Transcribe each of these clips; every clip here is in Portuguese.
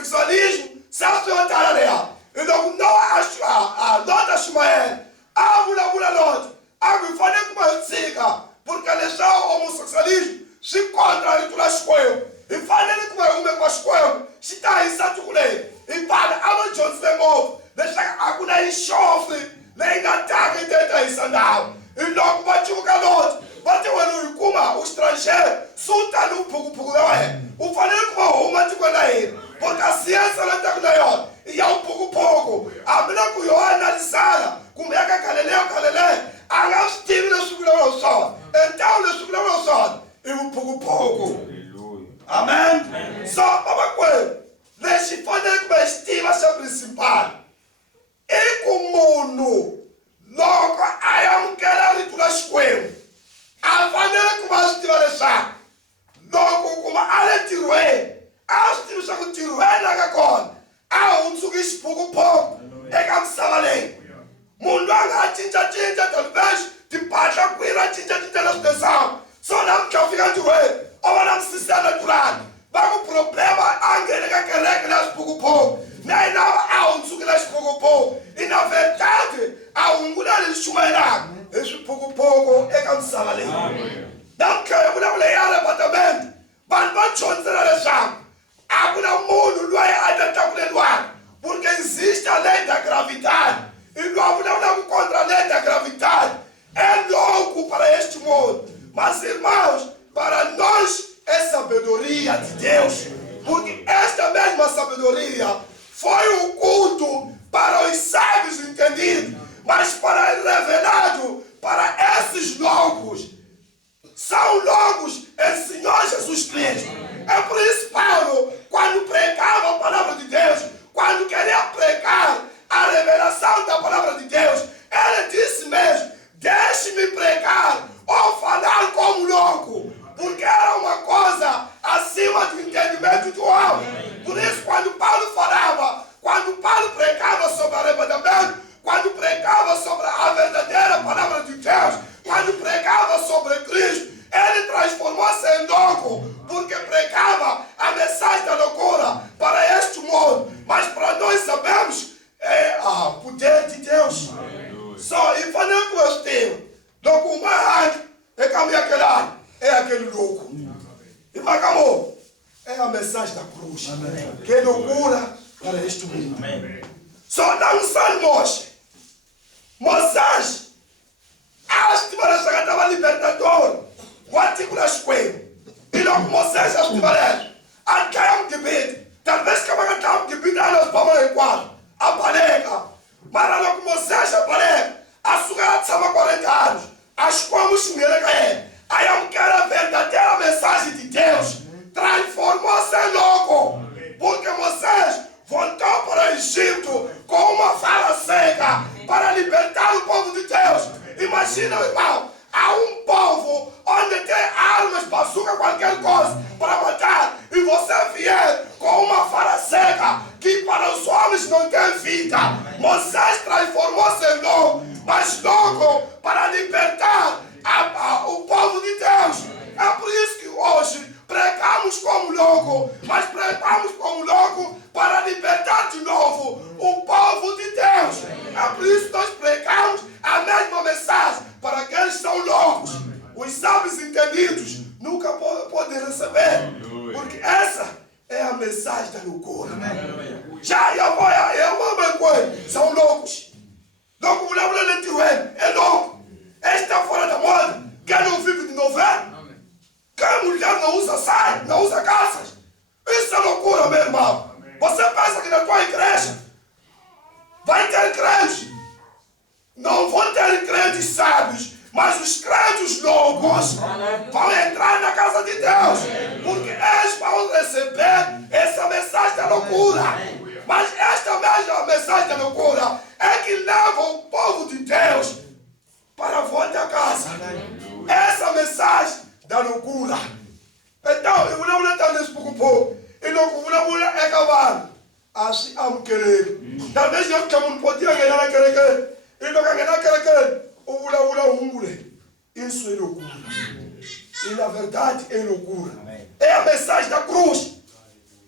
homossexualismo, sabe se eu estar ali? Então, não acho, nota Shumael, vula nota, me falei com uma siga, porque deixar o homossexualismo se contra a leitura escola. E falei com uma escola, se está aí, sabe o que é? E fala, a John Slemov, deixa a cuna enxofre, nem na taga e tenta isso, não. E logo bate o galote, bate o Kuma, o estrangeiro, solta no pouco, não é? O falei com uma de quando aí, porque a ciência não está com a e é um pouco. A menina que eu analisara, como é que a Galileu, a nós tive no subgrão só. Então, no subgrão só, e um pouco. Amém? Só uma coisa, deixe fazer com a estimação principal. E como logo, aí eu não quero ir para a escola. A maneira como a gente vai deixar, logo como a gente tiroe, a gente vai tiroe na gagona. Sugish pouco, é que a ali. Mundo anga tinja, talvez, de pátria, cuira, tinja, na expressão. Só não que eu fico de rei, ou não se sente natural. Mas o problema é que regra pouco. Nem não sugish pouco. E na verdade, mulher de chumairá. Esse pouco, é que a ali. Não que eu não leia apartamento, mas não chance na deixar. Agora o mundo não é adaptado. Porque existe a lei da gravidade. E não contra a lei da gravidade. É louco para este mundo. Mas, irmãos, para nós é sabedoria de Deus. Porque esta mesma sabedoria foi o culto para os sábios entendidos. Mas para revelado para esses loucos. São loucos em Senhor Jesus Cristo. É por isso, Paulo, quando pregava a palavra de Deus, quando queria pregar a revelação da palavra de Deus, ele disse mesmo, deixe-me pregar ou falar como louco, porque era uma coisa acima do entendimento do homem. Por isso, quando Paulo pregava sobre arrebatamento, quando pregava sobre a verdadeira palavra de Deus, quando pregava sobre Cristo, ele transformou-se em louco, porque pregava a mensagem da loucura para este mundo. Mas para nós sabemos, é o poder de Deus. Só, e falando com o teu, louco humano, é aquele louco. E Macamô, é a mensagem da cruz. Que é loucura para este mundo. Só não são Moisés, acho que estava libertador. O antigo da escola. E logo Moisés já estiver a ganhar de bid. Talvez que a manhã está de bid, nós vamos em quadro. A palega. Mas logo Moisés a palega. A sugada de sama 40 anos. As como se me regaem. Aí eu quero a verdadeira mensagem de Deus. Transformou-se em louco. Porque Moisés voltou para o Egito com uma fala seca para libertar o povo de Deus. Imagina, irmão. Há um povo onde tem armas, bazuca, qualquer coisa para matar, e você vier com uma vara seca que para os homens não tem vida. Moisés transformou-se em louco, mas louco para libertar o povo de Deus. É por isso que hoje pregamos como louco, mas pregamos como louco para libertar de novo o povo de Deus. É por isso que nós pregamos a mesma mensagem para aqueles que são loucos. Os sábios entendidos nunca podem receber, porque essa é a mensagem da loucura. Já eu vou são loucos. Louco, é louco. Está fora da moda. Quem não vive de novela? Quem mulher não usa saia, não usa calças? Isso é loucura, meu irmão. Você pensa que na tua igreja vai ter crentes? Não vão ter crentes sábios, mas os crentes loucos vão entrar na casa de Deus, porque eles vão receber essa mensagem da loucura. Mas esta mesma mensagem da loucura é que leva o povo de Deus para a volta a casa. Essa mensagem da loucura. Então, eu não estou nesse pouco. E não é cavalo. Assim, amo querer. Talvez eu não podia ganhar a querer. E não ganhar a querer. Isso é loucura. E na verdade é loucura. É a mensagem da cruz.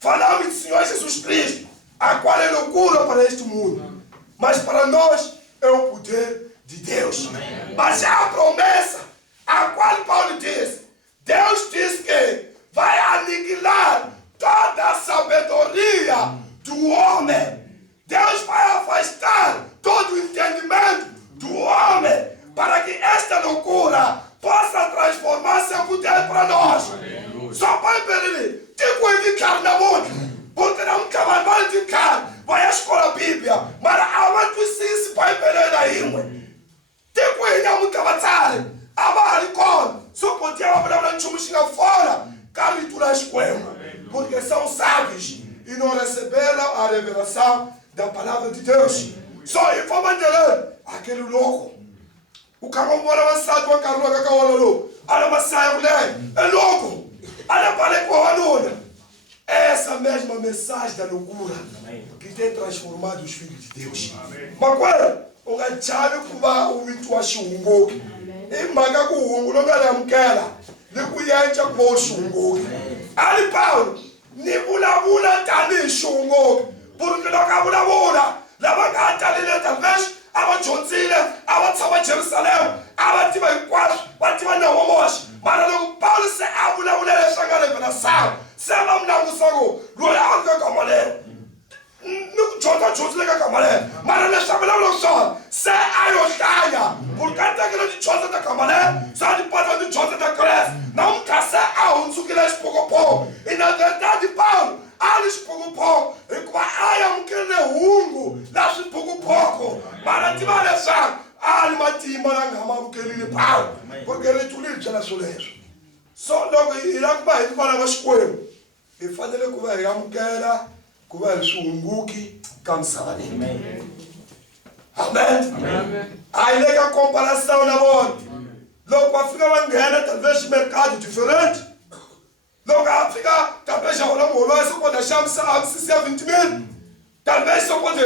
falamos do Senhor Jesus Cristo, a qual é loucura para este mundo, mas para nós é o poder de Deus. Mas é a promessa a qual Paulo diz. Deus diz que vai aniquilar toda a sabedoria do homem. Deus vai afastar todo o entendimento do homem para que esta loucura possa transformar seu poder para nós. Só para ele, tipo indicar na boca, porque não acaba mal indicar, vai à escola Bíblia, mas há uma coisa para ele daí. Tipo ele não acaba tarde, a maricona, só podia abrir um chumishinha fora, caritura escola, porque são sábios e não receberam a revelação da palavra de Deus. Só informando aquele louco. O cara mora avançado, o cara louco, olha saia mulher, é louco, olha para com a luna. É essa mesma mensagem da loucura que tem transformado os filhos de Deus. Mas agora, o chave que vai ouvir tua chungo, e maga com o ungo, não vai amquela, nem cuiante com o chungo. Ali Paulo, nem bula tani chungo, porque não acaba bula, leva gata ali talvez. Abajonzile, abathaba Jerusalem, abatima ikwasho, batima na womoshi. Mara lo Paulo se abula le shangale na sa. Se ba mna ngusago, lo ya ka kamale. Nu chota chotile ka kamale. Mara le shabela lo so. Se ayo shaya, burkata ke di chota ta kamale, sa di pata di chota ta kres. Não kasa a unzukile spogopo. Ina verdade Paulo ali pouco, e com a mkele ungu, lá pouco, para te malhar, ali matima na gama mkele pau, porque ele tudo já na solejo. Só logo irá vai para as coisas. E fazer com vai mkela, com vai sunguki, cansado. Amém. Aí lega a comparação na volta. Logo para ficar uma guerra, talvez mercado diferente. Logo a África, talvez já olhamos o olho, só pode achar se 20 mil. Talvez só pode,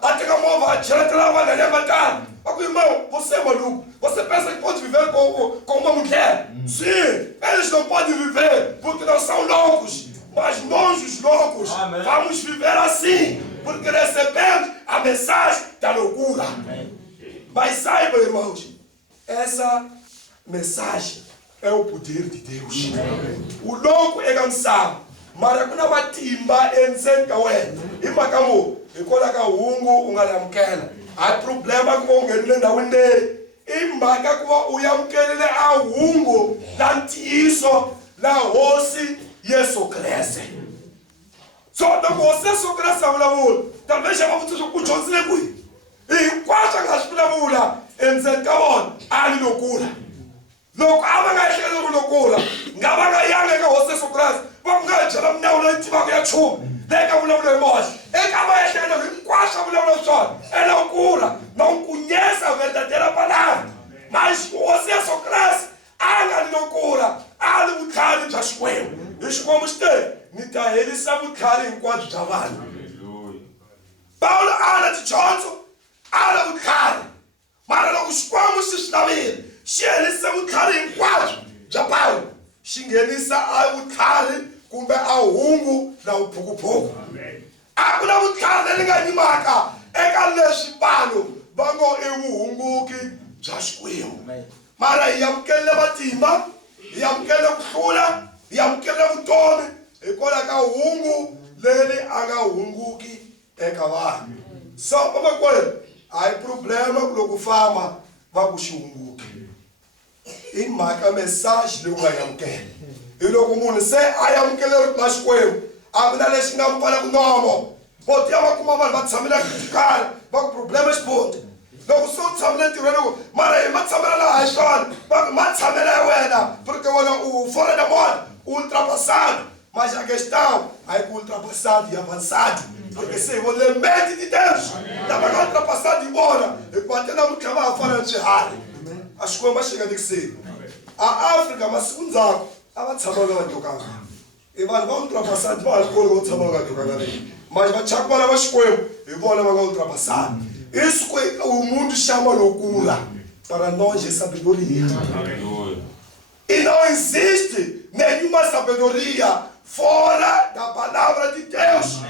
até que a mão vai tirar a lava da levantar. Agora, irmão, você é maluco. Você pensa que pode viver com uma mulher? Sim, eles não podem viver porque não são loucos. Mas nós, os loucos, vamos viver assim, porque recebemos a mensagem da loucura. Mas saiba, irmãos, essa mensagem é o poder de Deus. O louco é cansado, mas quando a timba encenca ué, e macamo, e coloca o ungo, ungalamkela. Há problema com o ngene na wende, e maca com o yamkele a ungo, lanti isso, la osse, isso cresce. Só da você só cresce a mula, talvez já vamos ter um chance de e quase a gaspira mula, encenca on, a loucura. Logo, abanga chega no loucura. Ngabanga yanga ka você socras. Vamos ganhar chama não não tima que chum. Dega o não nós. É acaba chega no quase o não só. É loucura. Não conhece a verdadeira palavra. Mas você socras. Anga de loucura. Anga o cara de asqueu. Isso como está. Nita ele sabe o cara enquanto trabalha. Paulo anda de Johnson. Anda o cara. Mas não os como se está vendo. Xenisa uthari hinkwazo bya Paulo xingenisa a uthari kumbe a hungu na uphukuphuku a ku na vutlhari leyi nga yimaka eka leswi vanhu va ngo i vuhunguki bya Xikwembu. Mara hi amukele matimba, hi amukele ku hlula, hi amukele vutomi hikwalaho ka hungu leri a nga hunguki eka vanhu. So vamakwenu a hi problema ku loko famba va ku xi hunguki. I mhaka message leyi u nga yi amukela. Hi loko munhu se a amukele na Xikwembu a ku na lexi nga mpfala ku nomo. Boti ya va kuma vanhu va tshamela kritikala va ku problema xipoti. Loko se u tshamele ntirhweni mara hi ma tshamela laha hi swona va ku ma tshamela ya wena porque wena u fora da moda u ultrapassado. Mas a questão é que o ultrapassado e avançado. Porque se o lembrete de Deus estava ultrapassado embora enquanto não me chamava fora de raro. Acho que vai chegar de ser. A África, mas segundo Zaco, ela tshamanga va tokanga. E vanhu va ultrapassado va alcohol va tshamanga va tokanga. Mas vai chaka vana va Xikwembu hi vona va nga ultrapassado. Isso que o mundo chama loucura. Para nós é sabedoria. E não existe nenhuma sabedoria fora da palavra de Deus.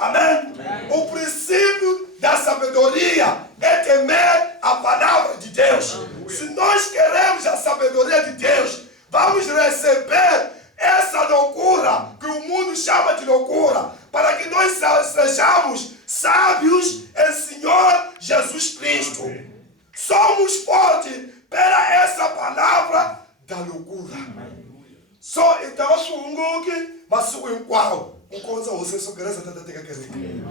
Amém? O princípio da sabedoria é temer a palavra de Deus. Se nós queremos a sabedoria de Deus, vamos receber essa loucura que o mundo chama de loucura, para que nós sejamos sábios em Senhor Jesus Cristo. Somos fortes para essa palavra da loucura. Só então acho que mas o qual o coisa você só quer essa teta que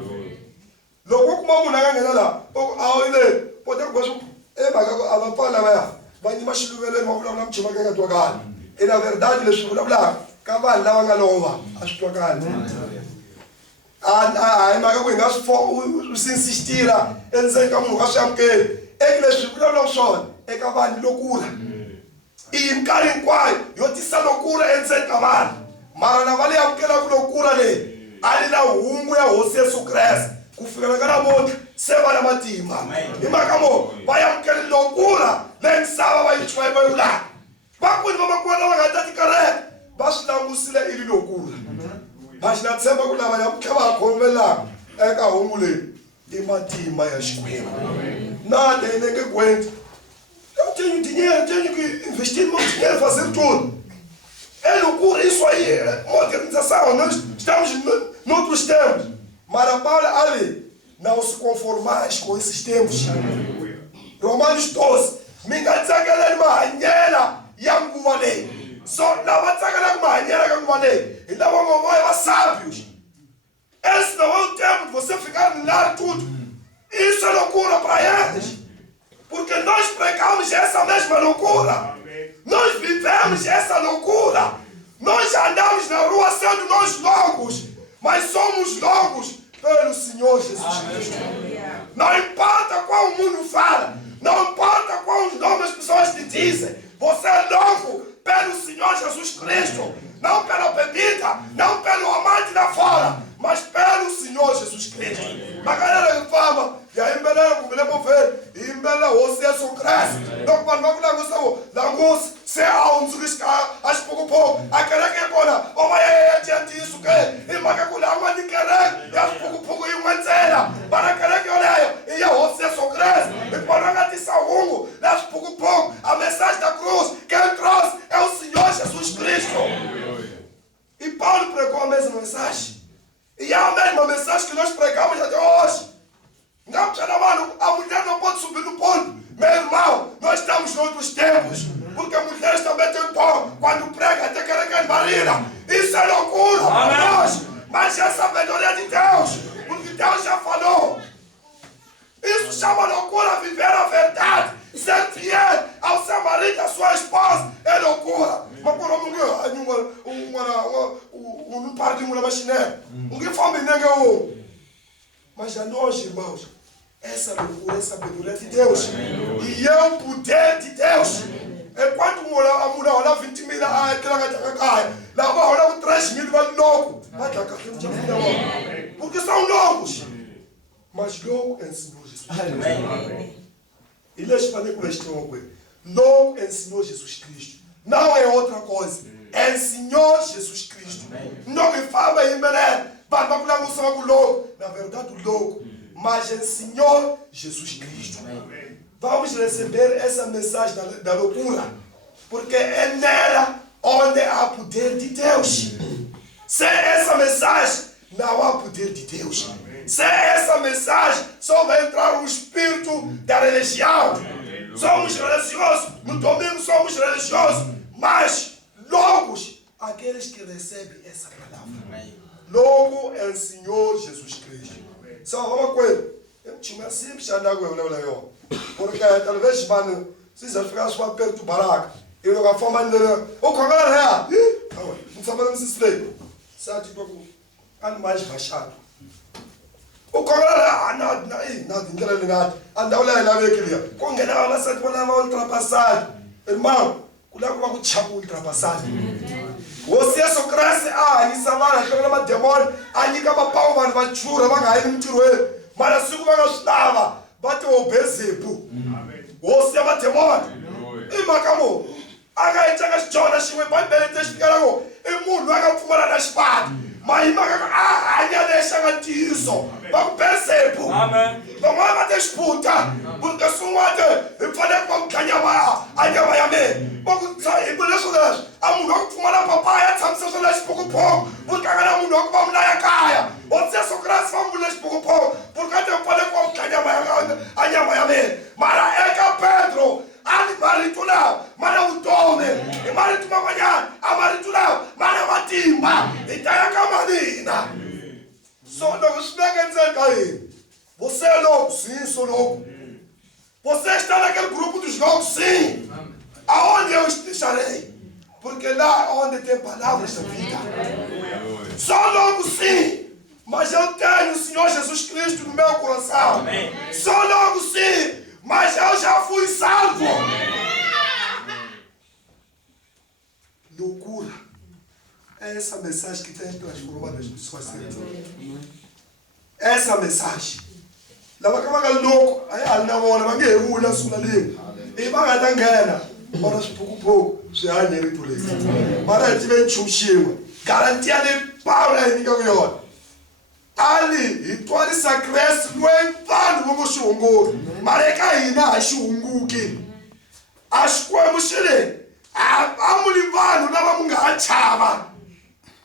logo como uma mulher lá ao ele pode gosto é baga a fala vai me machiluvele não vou não chama que tua cara e na verdade eles falam cavalo lá nga lova as tua cara mas eu ainda se insistir em dizer que eu acho que é que eles falam só é cavalo loucura e em cara em qual eu disse loucura em dizer cavalo mas na vale aquela loucura ali ali na ungo ya você su cresce kufika na kana moto sema na matima imakamo vai aquela loucura nem sabe vai te vai lá bakuni mama kwenda wakatati kare basi na musile ili loucura basi na tsema kula vai akaba khomela eka ungu le imatima ya xikwembu nada ninguém aguenta eu tenho dinheiro que investir muito dinheiro fazer tudo. É loucura isso aí, modernização. Nós estamos noutros tempos. Mas a Paula ali, não se conformais com esses tempos. Romanos 12. Me enganar que ela é uma ranhera e a nguvalei. Só não vai dizer que ela é uma ranhera e a nguvalei. Então vamos ver sábios. Esse não é o tempo de você ficar no lar tudo. Isso é loucura para eles. Porque nós pregamos essa mesma loucura. Nós vivemos essa loucura. Nós andamos na rua sendo nós loucos, mas somos loucos pelo Senhor Jesus Cristo. Não importa qual o mundo fala, não importa qual os nomes as pessoas te dizem, você é louco pelo Senhor Jesus Cristo. Não pela bebida, não pelo amante lá fora, mas pelo Senhor Jesus Cristo. A galera que fala, e aí embeleza como ele pode ver, e embeleza você é só cresce. Não quando vai lá langus, se há um zurisca, as pouco, a querer que pona, o vai é diante disso que, e maga com a de querer, e as pouco e uma cena, para querer que olha, e você só cresce, e quando a gatiça ungo, as pouco, a mensagem da cruz, quem trouxe é o Senhor Jesus Cristo. E Paulo pregou a mesma mensagem. E é a mesma mensagem que nós pregamos até hoje. Não, a mulher não pode subir no ponto. Meu irmão, nós estamos em outros tempos. Porque as mulheres também têm pão. Quando prega, até querem que barriga. Isso é loucura para nós. Mas é a sabedoria de Deus. Porque Deus já falou. Isso chama loucura viver a verdade. Ser fiel ao seu marido, à sua esposa, é loucura. Mas por um par de uma machinera. Ninguém fome nem mas a nós, irmãos, essa loucura é sabedoria de Deus. E é o poder de Deus. Enquanto a mulher olha 20 mil, aquela que cai, lá vai olhar 3 mil, vai louco. Porque são loucos. Mas louco ensinou Jesus. Ele é louco ensinou Jesus Cristo. Não é outra coisa. Ensinou Jesus Cristo. Não me fala em Belém. Na verdade, o louco. Mas ensinou Jesus Cristo. Vamos receber essa mensagem da loucura. Porque é nela onde há poder de Deus. Sem essa mensagem, não há poder de Deus. Sem essa mensagem, só vai entrar o espírito da religião. Somos religiosos, no domingo somos religiosos, mas loucos, aqueles que recebem essa palavra. Logo é o Senhor Jesus Cristo. Só uma coisa, eu tinha sempre chamado porque talvez, mano, se você ficar só perto do baraca, eu não vou falar nada. O cagado é, não sabe não se estreia. Sabe, tipo, mais baixado. O cagado nada, anda olha lá ver aquele. Quando ele olha só para uma ultrapassagem, irmão, kula kuma kuchapa ultrapassagem. Você só cresce, isso vai, chama uma demônio, aí que uma pau vai chura, vai cair no tiro ele. Mas assim como ela estava, bate o bezebu. Você é uma demônio. E macamo, a gente chega Jonas, vai bem te explicar algo. Pedro i munhu a nga pfumala na xipati mahimaka a hanya lexa nga ntiyiso va ku Beelzebub van'wana va te xiputa porque swin'wana hi fanele ku va ku dya nyama ya mina va ku hi leswo leswi a munhu wa ku pfumala papaya tshamisa swona xipokopoko porque a nga na munhu wa ku va mula ya kaya hosi Yesu Kreste va mule xipokopoko porque a te fanele ku va ku dya nyama ya mina mara eka Pedro ali marito lawa ma na vutomi hi marito man'wanyana a marito lawa ma na matimba hi ta ya ka manina so loko swi veka endzeni ka yini você é louco sim sou louco você está naquele grupo dos loucos sim aonde eu estarei porque lá onde tem palavras da vida sou louco sim mas eu tenho o Senhor Jesus Cristo no meu coração sou louco sim mas eu já fui salvo. Loucura. É essa mensagem que tem transformado as pessoas. Essa mensagem. Lava kama louco, aí alina vona va nge hula sula leyi. I va nga ta nghena vona swipukuphuku swi hanya rito leri. Mara hi tive nchumu xin'we. Garantiya leyi Pawulo a hi nyikaka yona. Ali hi twarisa Kreste loyi vanhu va ngo xihunguri mara eka hina a xi hunguki a xikwembu xi le a muli vanhu lava mu nga ha chava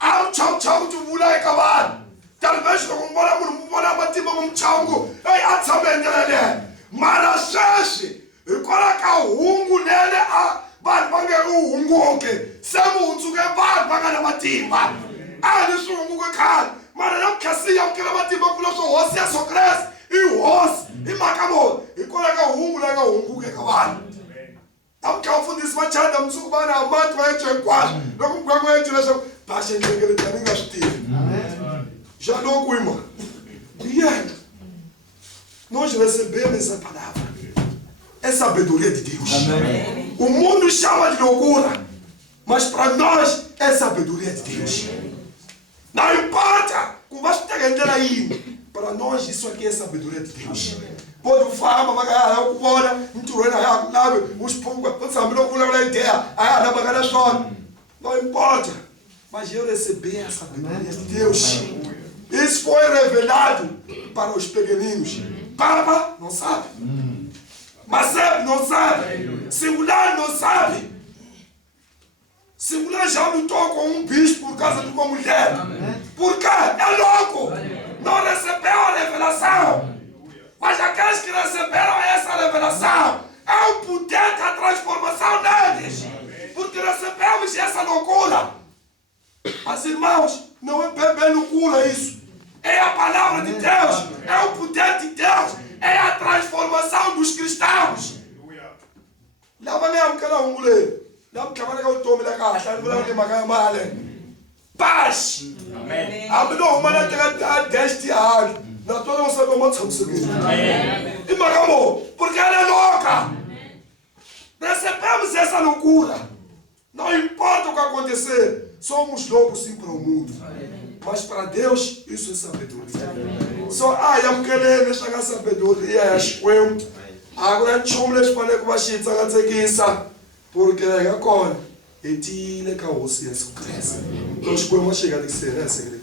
a mu chava ku ti vula eka vanhu talvez loko mu vona munhu mu vona matimba mu chava eyi a tshame hi ndlela leyi mara sweswi hikwalaho ka hungu lele a vanhu va nge u hunguki se mu hundzuke vanhu va nga na matimba a ni swi hunguke khale mara na kukhasiya mukela matimba kula swo hosi Yesu Kreste i hosi i mhaka mona hikwalaho ka hungu la nga hunguke ka vanhu a mu kha vafundhisi va chanda mundzuku va na amati va endle hinkwaswo loko muganga va endle leswaku basha nhlengeletani nga swi tivi já louco irmão yeah nós recebemos essa palavra é sabedoria de Deus o mundo chama de loucura mas para nós é sabedoria de Deus. Não importa como vai estar entendendo aí. Para nós isso aqui é sabedoria de Deus. Pode falar, mas vai lá, bora, muito bem, lá, os poucos, sabe, não vou lá ideia, aí lá, mas só. Não importa. Mas eu recebi a sabedoria de Deus. Isso foi revelado para os pequeninos. Papa não sabe. Macebe não sabe. Singular não sabe. Singular já lutou com um bicho por causa de uma mulher. Por quê? É louco. Não recebeu a revelação. Mas aqueles que receberam essa revelação, é o poder da transformação neles. Porque recebemos essa loucura. Mas irmãos, não é bem loucura isso. É a palavra de Deus. É o poder de Deus. É a transformação dos cristãos. Lava mesmo que ela mulher. Não que vai o tome da casa, não vai ter mais mal. Paz. Amém. Abre o mano até 10 dias. Não todo mundo sabe como subir. Amém. E magamo, porque ela é louca. Recebemos essa loucura. Não importa o que acontecer, somos loucos sim para o mundo. Mas para Deus isso é sabedoria. Só eu quero deixar a sabedoria acho que eu agora chamo les para que vai chegar a dizer porque agora e ti le ka hosi Yesu Kriste. Nós podemos chegar a dizer essa igreja.